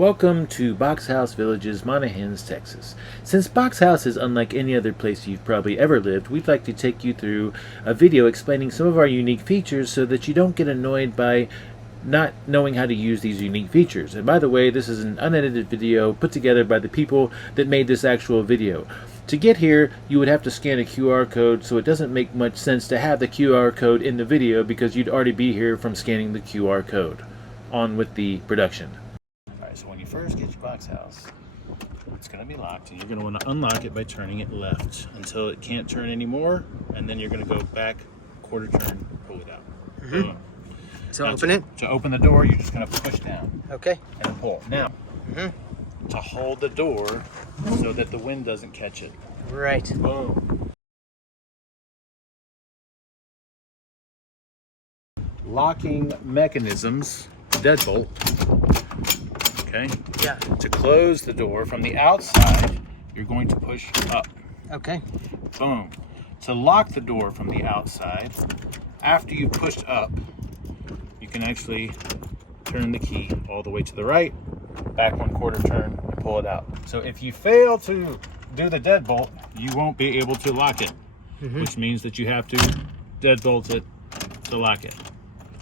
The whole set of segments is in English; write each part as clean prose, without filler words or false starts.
Welcome to BoxHouse Villages, Monahans, Texas. Since BoxHouse is unlike any other place you've probably ever lived, we'd like to take you through a video explaining some of our unique features so that you don't get annoyed by not knowing how to use these unique features. And by the way, this is an unedited video put together by the people that made this actual video. To get here, you would have to scan a QR code, so it doesn't make much sense to have the QR code in the video because you'd already be here from scanning the QR code. On with the production. Alright, so when you first get your BoxHouse, it's going to be locked, and you're going to want to unlock it by turning it left until it can't turn anymore, and then you're going to go back, quarter turn, pull it out. Boom. So now open it? To open the door, you're just going to push down. Okay. And pull. Now, to hold the door so that the wind doesn't catch it. Right. Boom. Locking mechanisms, deadbolt. Okay? Yeah. To close the door from the outside, you're going to push up. Okay. Boom. To lock the door from the outside, after you've pushed up, you can actually turn the key all the way to the right, back 1/4 turn, and pull it out. So if you fail to do the deadbolt, you won't be able to lock it, which means that you have to deadbolt it to lock it.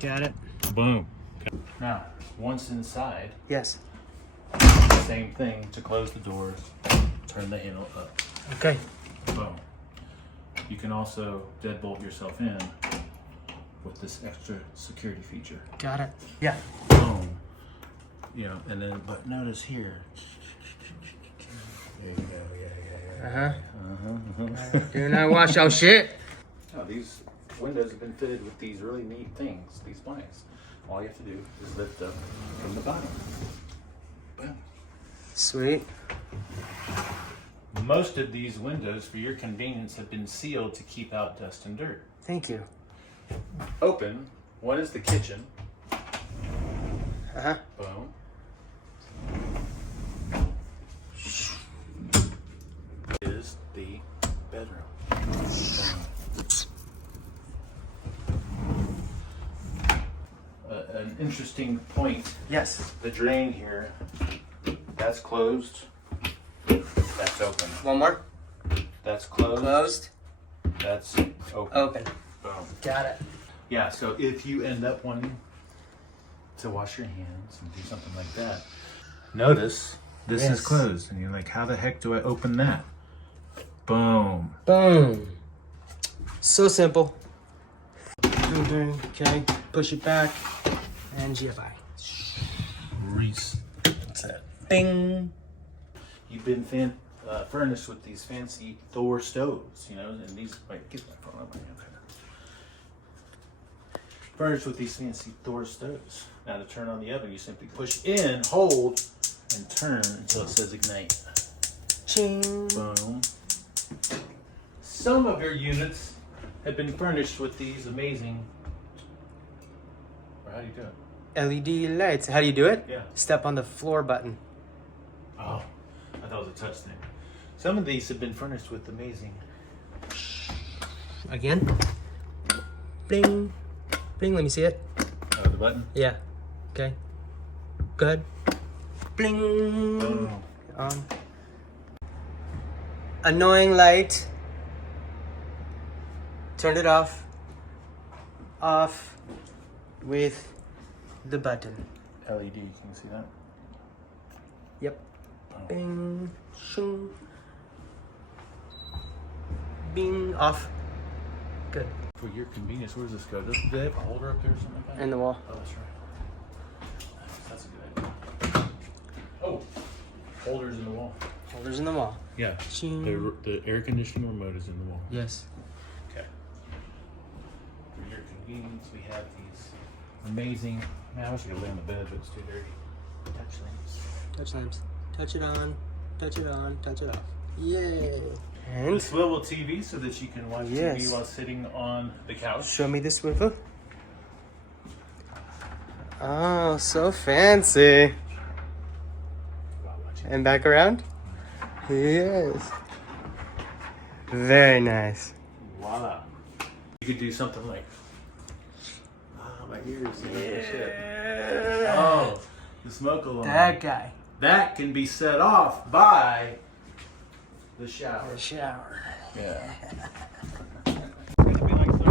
Got it. Boom. Okay. Now, once inside, Yes. same thing to close the doors, turn the handle up. Okay. Boom. You can also deadbolt yourself in with this extra security feature. Got it. Yeah. Boom. You know, and then, but notice here. There you go. Yeah. Do not wash out shit. Oh, these windows have been fitted with these really neat things, these blanks. All you have to do is lift up from the bottom. Boom. Sweet. Most of these windows, for your convenience, have been sealed to keep out dust and dirt. Thank you. Open. One is the kitchen. Boom. Is the bedroom. An interesting point. Yes. The drain here, that's closed. That's open. One more. That's closed. Closed. That's open. Open. Boom. Got it. Yeah, so if you end up wanting to wash your hands and do something like that, notice this is closed. And you're like, how the heck do I open that? Boom. Boom. So simple. Okay. Push it back. And GFI. Reese. What's that? Bing. You've been furnished with these fancy Thor stoves, you know, and these, wait, get my phone up. Furnished with these fancy Thor stoves. Now to turn on the oven, you simply push in, hold, and turn until it says ignite. Ching. Boom. Some of your units have been furnished with these amazing, or how do you do it? LED lights. How do you do it? Yeah. Step on the floor button. Oh, I thought it was a touch thing. Some of these have been furnished with amazing. Again. Bling. Bling. Let me see it. Oh, the button? Yeah. Okay. Go ahead. Bling. Boom. Annoying light. Turn it off. Off with the button. LED, can you see that? Yep. Bing. Shing. Bing. Off. Good. For your convenience, where does this go? Do they have a holder up there or something like that? In the wall. Oh, that's right. That's a good idea. Oh, holders in the wall. Holders in the wall. Yeah. Ching. The air conditioning remote is in the wall. Yes. Okay. For your convenience, we have these amazing. Man, I wish I could lay on the bed, but it's too dirty. Touch lamps. Touch lamps. Touch it on. Touch it on. Touch it off. Yay. And The swivel TV so that you can watch Yes. TV while sitting on the couch. show me the swivel. Oh, so fancy. While watching. And back around? Yes. Very nice. Voila. You could do something like, my ears. Shit. Oh, the smoke alarm. That guy. that can be set off by the shower. The shower. Yeah. It's gonna be like